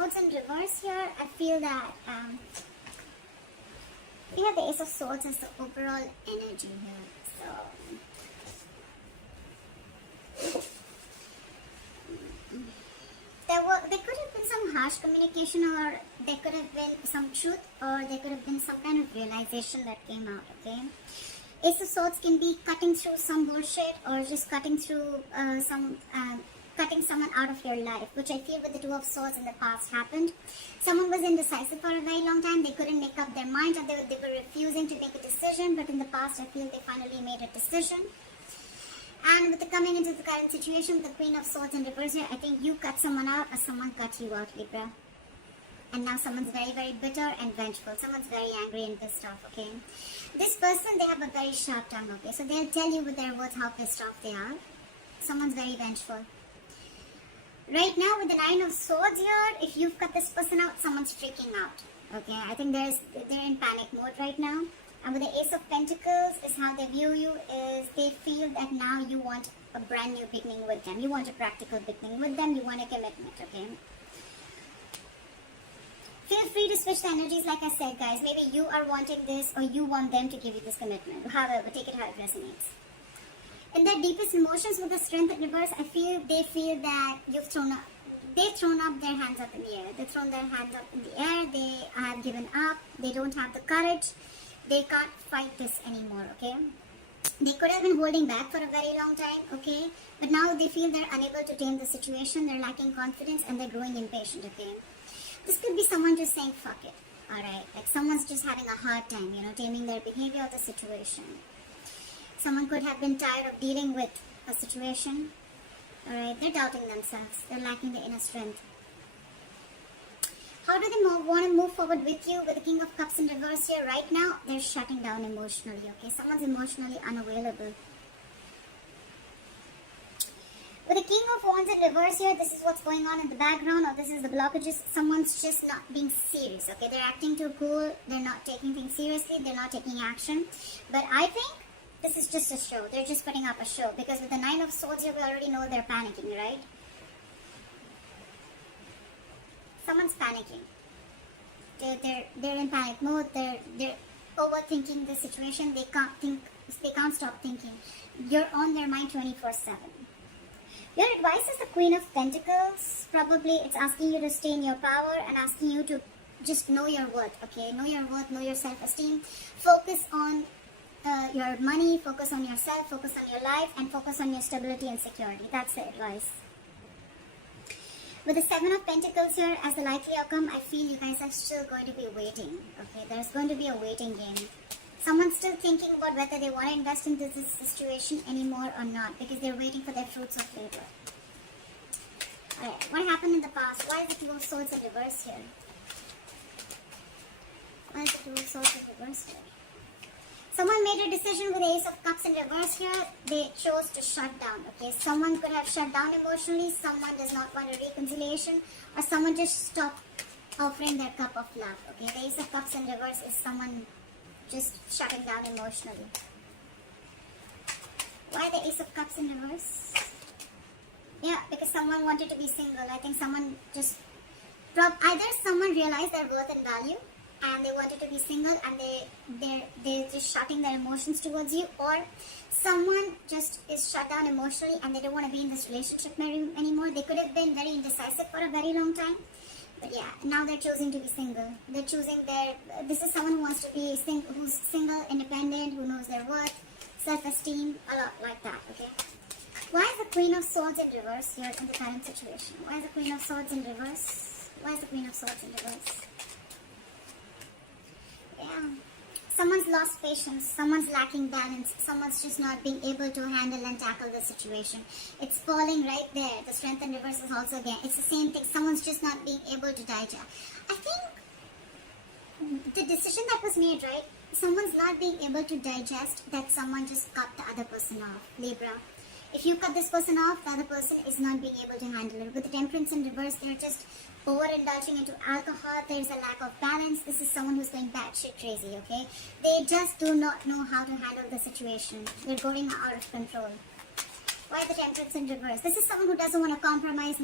Swords in reverse here, I feel that we have the Ace of Swords as the overall energy here. So there could have been some harsh communication, or there could have been some truth, or there could have been some kind of realization that came out, okay? Ace of Swords can be cutting through some bullshit, or just cutting through cutting someone out of your life, which I feel with the Two of Swords in the past happened. Someone was indecisive for a very long time. They couldn't make up their mind, or they were refusing to make a decision, but in the past I feel they finally made a decision. And with the coming into the current situation with the Queen of Swords in reverse here, I think you cut someone out or someone cut you out, Libra. And now someone's very, very bitter and vengeful. Someone's very angry and pissed off, okay? This person, they have a very sharp tongue, okay? So they'll tell you with their words how pissed off they are. Someone's very vengeful. Right now with the Nine of Swords here, if you've cut this person out, someone's freaking out, okay? I think they're in panic mode right now. And with the Ace of Pentacles, is how they view you, is they feel that now you want a brand new beginning with them. You want a practical beginning with them. You want a commitment, okay? Feel free to switch the energies, like I said, guys. Maybe you are wanting this, or you want them to give you this commitment. However, take it how it resonates. In their deepest emotions with the Strength in reverse, I feel they feel that they've thrown up their hands up in the air. They've thrown their hands up in the air. They have given up. They don't have the courage. They can't fight this anymore, okay? They could have been holding back for a very long time, okay? But now they feel they're unable to tame the situation. They're lacking confidence and they're growing impatient, okay? This could be someone just saying, fuck it, alright? Like someone's just having a hard time, taming their behavior or the situation. Someone could have been tired of dealing with a situation, alright? They're doubting themselves. They're lacking the inner strength. How do they want to move forward with you? With the King of Cups in reverse here, right now, they're shutting down emotionally, okay? Someone's emotionally unavailable. With the King of Wands in reverse here, this is what's going on in the background, or this is the blockages. Someone's just not being serious, okay? They're acting too cool. They're not taking things seriously. They're not taking action. But I think this is just a show. They're just putting up a show. Because with the Nine of Swords here, we already know they're panicking, right? Someone's panicking. They're in panic mode. They're overthinking the situation. They can't stop thinking. You're on their mind 24/7. Your advice is the Queen of Pentacles. Probably it's asking you to stay in your power and asking you to just know your worth, okay? Know your worth, know your self-esteem. Focus on your money, focus on yourself, focus on your life, and focus on your stability and security. That's the advice. With the Seven of Pentacles here as the likely outcome, I feel you guys are still going to be waiting, okay? There's going to be a waiting game. Someone's still thinking about whether they want to invest into this situation anymore or not, because they're waiting for their fruits of labor. Alright, what happened in the past? Why is the Two of Swords in reverse here? Why is the Two of Swords in reverse here? Someone made a decision with the Ace of Cups in reverse here. They chose to shut down, okay? Someone could have shut down emotionally. Someone does not want a reconciliation, or someone just stopped offering their cup of love, okay? The Ace of Cups in reverse is someone just shutting down emotionally. Why the Ace of Cups in reverse? Yeah, because someone wanted to be single. I think someone just either someone realized their worth and value and they wanted to be single, and they're just shutting their emotions towards you, or someone just is shut down emotionally and they don't want to be in this relationship anymore. They could have been very indecisive for a very long time. But yeah, now they're choosing to be single. They're choosing this is someone who wants to be who's single, independent, who knows their worth, self-esteem, a lot like that, okay? Why is the Queen of Swords in reverse here in the current situation? Why is the Queen of Swords in reverse? Why is the Queen of Swords in reverse? Yeah. Someone's lost patience, someone's lacking balance, someone's just not being able to handle and tackle the situation. It's falling right there. The Strength in reverse is also again. It's the same thing. Someone's just not being able to digest. I think the decision that was made, right? Someone's not being able to digest that someone just cut the other person off. Libra. If you cut this person off, the other person is not being able to handle it. With the Temperance in reverse, they're just overindulging into alcohol. There's a lack of balance. This is someone who's going batshit crazy, okay? They just do not know how to handle the situation. They're going out of control. Why the Temperance in reverse? This is someone who doesn't want to compromise,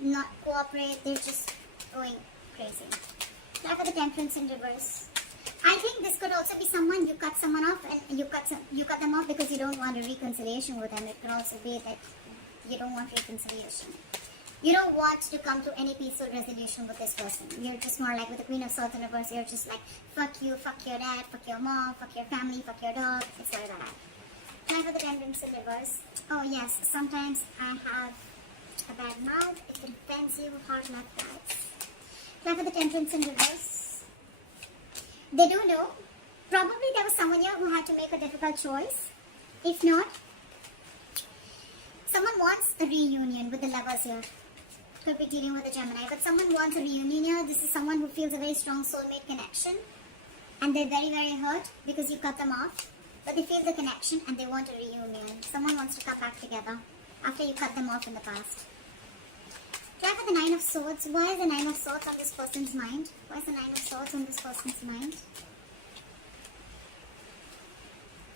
not cooperate. They're just going crazy. Try for the Temperance in reverse. I think this could also be someone you cut someone off and you cut them off because you don't want a reconciliation with them. It could also be that you don't want reconciliation. You don't want to come to any peaceful resolution with this person. You're just more like with the Queen of Swords in reverse, you're just like, fuck you, fuck your dad, fuck your mom, fuck your family, fuck your dog, etc. Time for the Temperance in reverse. Oh yes, sometimes I have a bad mouth. It can offend you, hard luck, guys. Time for the Temperance in reverse. They do know. Probably there was someone here who had to make a difficult choice. If not, someone wants a reunion with the Lovers here. Could be dealing with a Gemini, but someone wants a reunion here. This is someone who feels a very strong soulmate connection, and they're very, very hurt because you cut them off, but they feel the connection and they want a reunion. Someone wants to come back together after you cut them off in the past. Try for the Nine of Swords. Why is the Nine of Swords on this person's mind? Why is the Nine of Swords on this person's mind?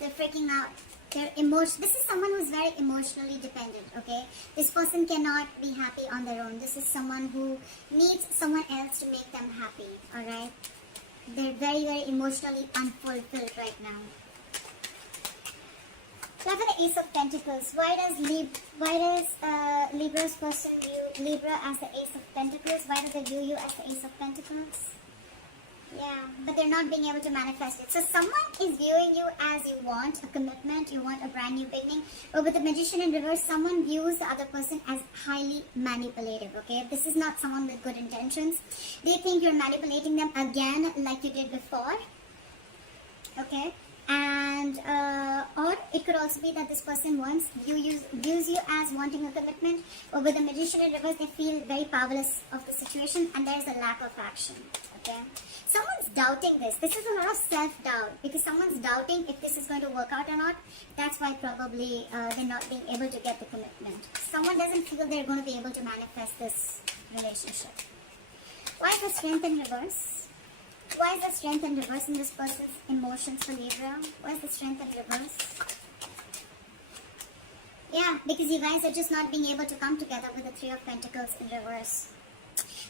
They're freaking out. This is someone who's very emotionally dependent, okay? This person cannot be happy on their own. This is someone who needs someone else to make them happy, alright? They're very, very emotionally unfulfilled right now. Now for the Ace of Pentacles. Why does Libra's person view Libra as the Ace of Pentacles? Why do they view you as the Ace of Pentacles? Yeah, but they're not being able to manifest it. So someone is viewing you as you want a commitment, you want a brand new beginning. But with the Magician in reverse, someone views the other person as highly manipulative, okay? This is not someone with good intentions. They think you're manipulating them again like you did before, okay? And or it could also be that this person views you as wanting a commitment, or with the Magician in reverse, they feel very powerless of the situation and there's a lack of action, okay? Someone's doubting this. This is a lot of self-doubt because someone's doubting if this is going to work out or not. That's why probably they're not being able to get the commitment. Someone doesn't feel they're going to be able to manifest this relationship. Why is the Strength in reverse? Why is the Strength in reverse in this person's emotions for Libra? Why is the Strength in reverse? Yeah, because you guys are just not being able to come together with the Three of Pentacles in reverse.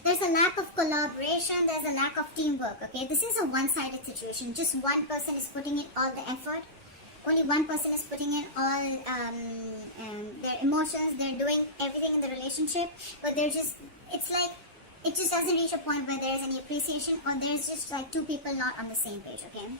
There's a lack of collaboration, there's a lack of teamwork, okay? This is a one-sided situation. Just one person is putting in all the effort. Only one person is putting in all their emotions. They're doing everything in the relationship, but they're just, it's like, it just doesn't reach a point where there's any appreciation, or there's just like two people not on the same page, okay?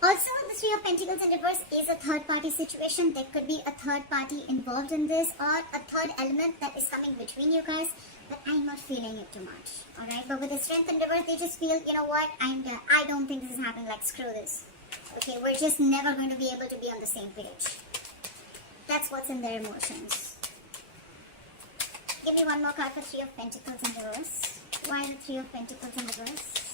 Also, the Three of Pentacles in reverse is a third-party situation. There could be a third party involved in this, or a third element that is coming between you guys, but I'm not feeling it too much, alright? But with the Strength in reverse, they just feel, you know what, I don't think this is happening, like screw this. Okay, we're just never going to be able to be on the same page. That's what's in their emotions. Give me one more card for Three of Pentacles in reverse. Why the Three of Pentacles in reverse?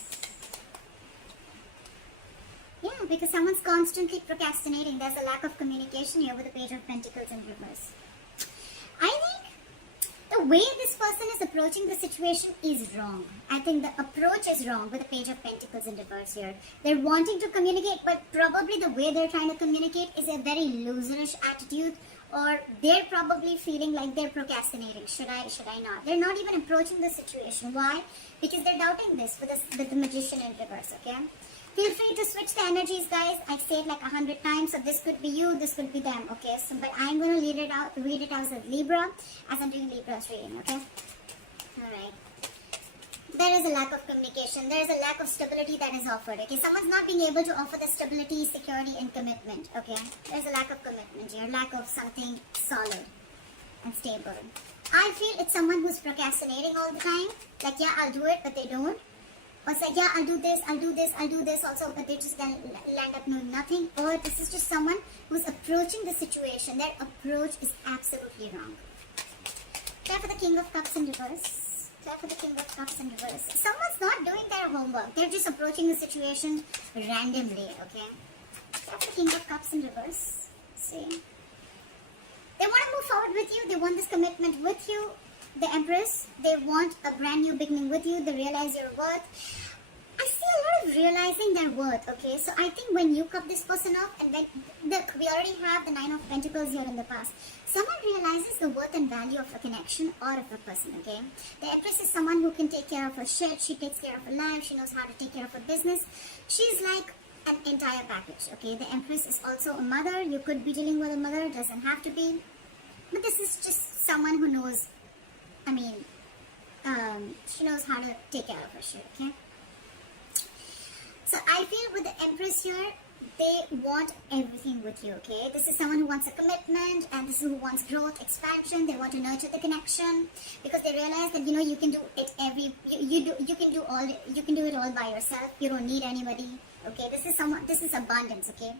Yeah, because someone's constantly procrastinating. There's a lack of communication here with the Page of Pentacles in reverse. I think the way this person is approaching the situation is wrong. I think the approach is wrong with the Page of Pentacles in reverse here. They're wanting to communicate, but probably the way they're trying to communicate is a very loserish attitude, or they're probably feeling like they're procrastinating. Should I not? They're not even approaching the situation. Why? Because they're doubting this with the Magician in reverse, okay? Feel free to switch the energies, guys. I've said like 100 times, so this could be you, this could be them, okay? So, but I'm going to read it out as Libra, as I'm doing Libra's reading, okay? Alright. There is a lack of communication. There is a lack of stability that is offered, okay? Someone's not being able to offer the stability, security, and commitment, okay? There's a lack of commitment here, lack of something solid and stable. I feel it's someone who's procrastinating all the time. Like, yeah, I'll do it, but they don't. Or it's like, yeah, I'll do this also, but they just land up doing nothing. Or this is just someone who's approaching the situation. Their approach is absolutely wrong. Try for the King of Cups in reverse. Try for the King of Cups in reverse. Someone's not doing their homework. They're just approaching the situation randomly, okay? Try for the King of Cups in reverse. See? They want to move forward with you. They want this commitment with you. The Empress, they want a brand new beginning with you. They realize your worth. I see a lot of realizing their worth, okay? So I think when you cut this person off, and then, look, we already have the Nine of Pentacles here in the past. Someone realizes the worth and value of a connection or of a person, okay? The Empress is someone who can take care of her shit, she takes care of her life, she knows how to take care of her business. She's like an entire package, okay? The Empress is also a mother. You could be dealing with a mother, doesn't have to be. But this is just someone who knows, I mean, she knows how to take care of her shit, okay? So I feel with the Empress here, they want everything with you, okay? This is someone who wants a commitment, and this is who wants growth, expansion. They want to nurture the connection because they realize that, you know, you can do it you can do it all by yourself. You don't need anybody, okay? This is abundance, okay?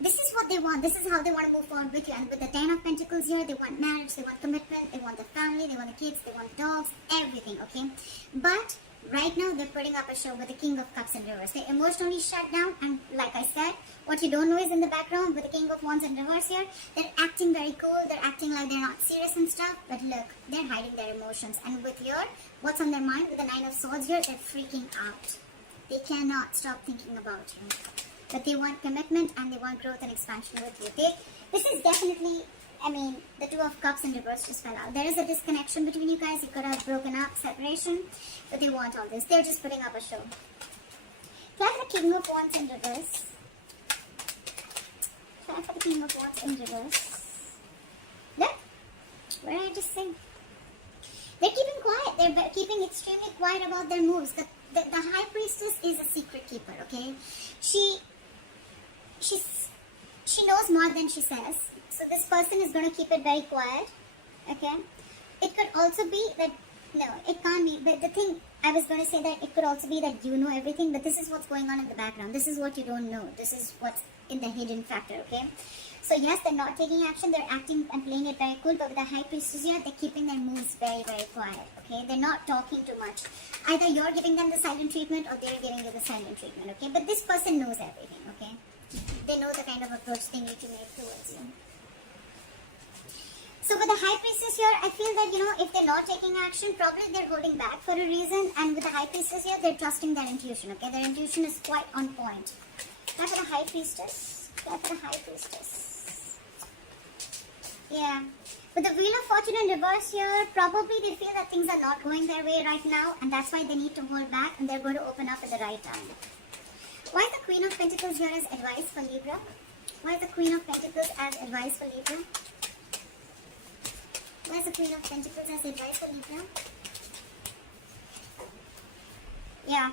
This is what they want. This is how they want to move forward with you. And with the Ten of Pentacles here, they want marriage, they want commitment, they want the family, they want the kids, they want dogs, everything, okay? But right now, they're putting up a show with the King of Cups in reverse. They're emotionally shut down, and like I said, what you don't know is in the background with the King of Wands in reverse here, they're acting very cool, they're acting like they're not serious and stuff, but look, they're hiding their emotions. And with your, what's on their mind with the Nine of Swords here, they're freaking out. They cannot stop thinking about you. But they want commitment and they want growth and expansion with you. This is definitely, I mean, the Two of Cups in reverse just fell out. There is a disconnection between you guys. You could have broken up, separation, but they want all this. They're just putting up a show. Can I have the King of Wands in reverse? Can I have the King of Wands in reverse? Look, what did I just say? They're keeping quiet. They're keeping extremely quiet about their moves. The High Priestess is a secret keeper, okay? She knows more than she says. So this person is going to keep it very quiet, okay? It could also be that, no, it can't be. But the thing, I was going to say that it could also be that you know everything, but this is what's going on in the background. This is what you don't know. This is what's in the hidden factor, okay? So yes, they're not taking action. They're acting and playing it very cool. But with the High Priestess here, they're keeping their moves very, very quiet, okay? They're not talking too much. Either you're giving them the silent treatment or they're giving you the silent treatment, okay? But this person knows everything, okay? They know the kind of approach they need to make towards you. So with the High Priestess here, I feel that, you know, if they're not taking action, probably they're holding back for a reason. And with the High Priestess here, they're trusting their intuition, okay? Their intuition is quite on point. Now for the High Priestess. Now for the High Priestess. Yeah. With the Wheel of Fortune in reverse here, probably they feel that things are not going their way right now. And that's why they need to hold back and they're going to open up at the right time. Why is the Queen of Pentacles here as advice for Libra? Why is the Queen of Pentacles as advice for Libra? Why is the Queen of Pentacles as advice for Libra? Yeah.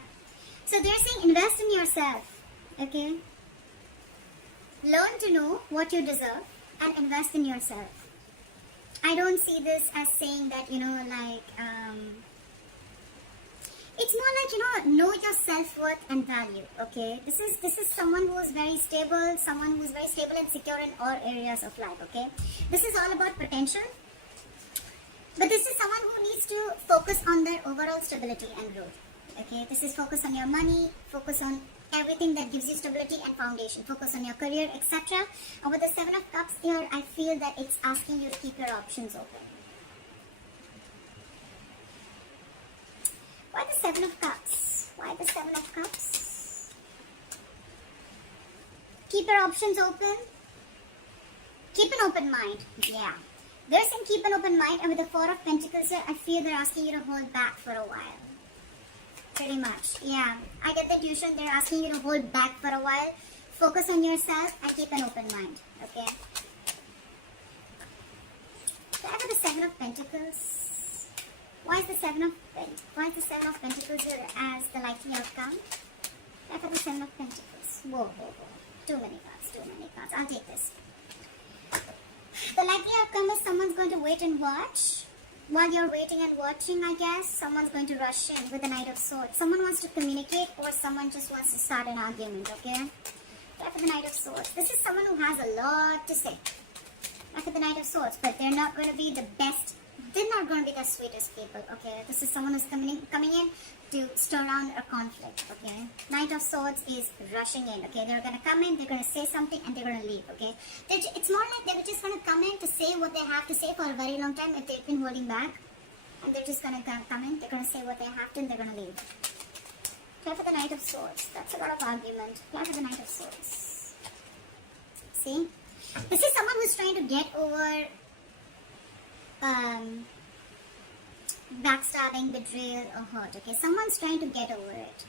So they're saying invest in yourself. Okay? Learn to know what you deserve and invest in yourself. I don't see this as saying that, you know, like, it's more like, you know your self-worth and value, okay? This is someone who is very stable, someone who is very stable and secure in all areas of life, okay? This is all about potential. But this is someone who needs to focus on their overall stability and growth, okay? This is focus on your money, focus on everything that gives you stability and foundation, focus on your career, etc. And with the Seven of Cups here, I feel that it's asking you to keep your options open. Why the Seven of Cups? Why the Seven of Cups? Keep your options open. Keep an open mind. Yeah. They're saying keep an open mind, and with the Four of Pentacles here, I feel they're asking you to hold back for a while. Pretty much. Yeah. I get the intuition they're asking you to hold back for a while. Focus on yourself and keep an open mind. Okay. So I have the Seven of Pentacles. Why is the Seven of Pentacles here as the likely outcome? I have the Seven of Pentacles. Whoa. Too many cards. I'll take this. The likely outcome is someone's going to wait and watch. While you're waiting and watching, I guess, someone's going to rush in with the Knight of Swords. Someone wants to communicate or someone just wants to start an argument, okay? After the Knight of Swords. This is someone who has a lot to say. After the Knight of Swords, but they're not going to be the best. They're not going to be the sweetest people, okay? This is someone who's coming in to stir around a conflict, okay? Knight of Swords is rushing in, okay? They're going to come in, they're going to say something, and they're going to leave, okay? It's more like they're just going to come in to say what they have to say for a very long time if they've been holding back. And they're just going to come in, they're going to say what they have to, and they're going to leave. Clear for the Knight of Swords. That's a lot of argument. Clear for the Knight of Swords. See? This is someone who's trying to get over backstabbing, betrayal, or hurt. Okay, someone's trying to get over it.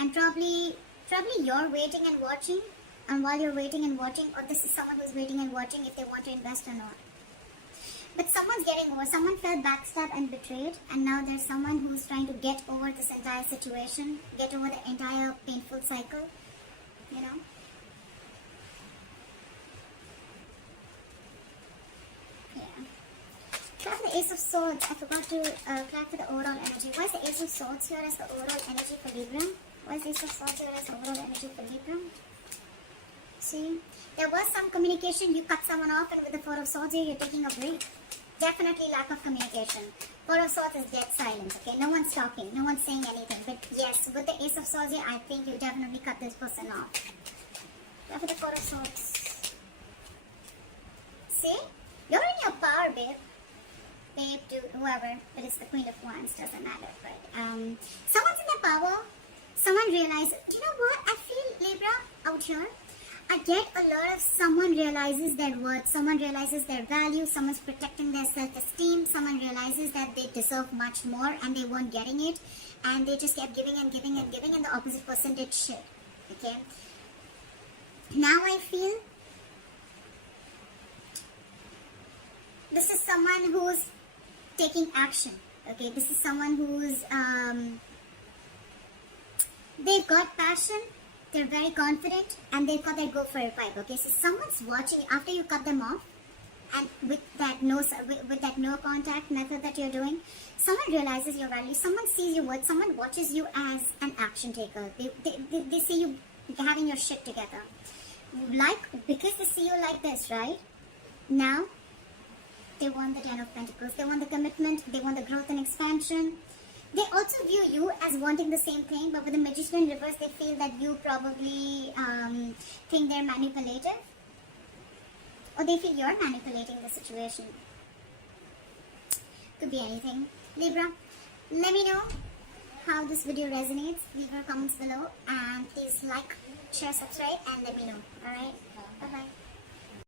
And probably you're waiting and watching. And while you're waiting and watching, or this is someone who's waiting and watching if they want to invest or not. But someone's getting over. Someone felt backstabbed and betrayed, and now there's someone who's trying to get over this entire situation, get over the entire painful cycle, you know. Yeah. Clap for the Ace of Swords. I forgot to clap for the overall energy. Why is the Ace of Swords here as the overall energy for Libra? Why is the Ace of Swords here as the overall energy for Libra? See, there was some communication. You cut someone off, and with the Four of Swords here, you're taking a break. Definitely lack of communication. Four of Swords is dead silence, okay? No one's talking, no one's saying anything. But yes, with the Ace of Swords here, I think you definitely cut this person off. Go for the Four of Swords. See? You're in your power, babe. Babe, dude, whoever. But it's the Queen of Wands, doesn't matter, right? Someone's in their power. Someone realizes, you know what? I feel, Libra, out here, I get a lot of someone realizes their worth, someone realizes their value, someone's protecting their self-esteem, someone realizes that they deserve much more and they weren't getting it, and they just kept giving and giving and giving, and the opposite person did shit. Okay? Now I feel this is someone who's taking action. Okay? This is someone who's they've got passion. They're very confident, and they've got their go for a pipe. Okay, so someone's watching after you cut them off, and with that no contact method that you're doing, someone realizes your value. Someone sees your worth. Someone watches you as an action taker. They see you having your shit together, because they see you like this, right? Now, they want the Ten of Pentacles. They want the commitment. They want the growth and expansion. They also view you as wanting the same thing, but with the Magician in reverse, they feel that you probably think they're manipulative. Or they feel you're manipulating the situation. Could be anything. Libra, let me know how this video resonates. Leave your comments below, and please like, share, subscribe, and let me know. Alright? Bye-bye.